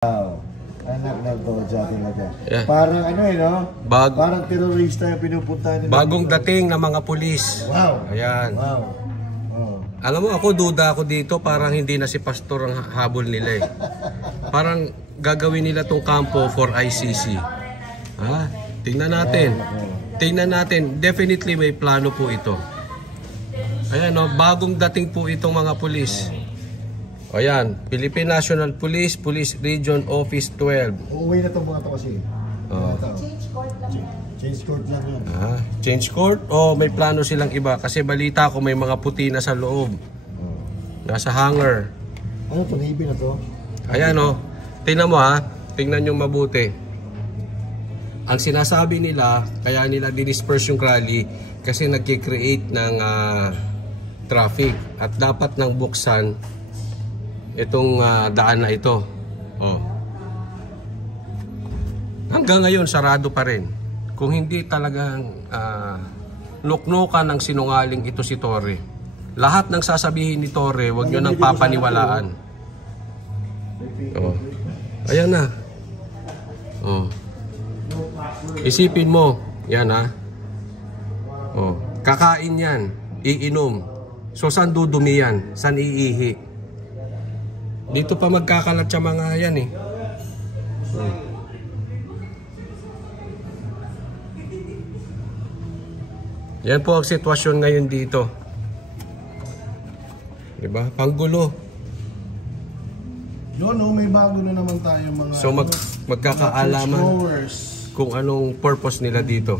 Wow. Anak ng Toja talaga. Yeah. Parang ano no? Parang terorista yung pinupunta nila. Bagong dating na mga pulis. Wow. Ayan. Wow. Oh. Alam mo, ako duda ako dito, parang hindi na si Pastor ang habol nila eh. Parang gagawin nila tong kampo for ICC. Tingnan natin. Tingnan natin. Definitely may plano po ito. Ayan no, bagong dating po itong mga pulis. Ayan, Philippine National Police, Police Region Office 12. Uuwi na itong mga ito kasi. Change court lang yan. Change court lang yan. Change court? O may plano silang iba? Kasi balita ko may mga puti na sa loob. Nasa hangar. Ano ito? Navy na to? Ayan o. Tingnan mo tingnan nyo mabuti. Ang sinasabi nila, kaya nila dinisperse yung rally kasi nagkikreate ng traffic. At dapat nang buksan itong daan na ito. Hanggang ngayon sarado pa rin. Kung hindi talagang nuknukan ng sinungaling ito si Torre. Lahat ng sasabihin ni Torre, huwag nyo nang papaniwalaan. Ayan na. Isipin mo, yan kakain yan, iinom. So saan dudumi yan? Saan iihi? Dito pa magkakalat sa mga yan eh. Yan po ang sitwasyon ngayon dito. Diba? Panggulo. No, may bago na naman tayo mga... So magkakaalaman kung anong purpose nila dito.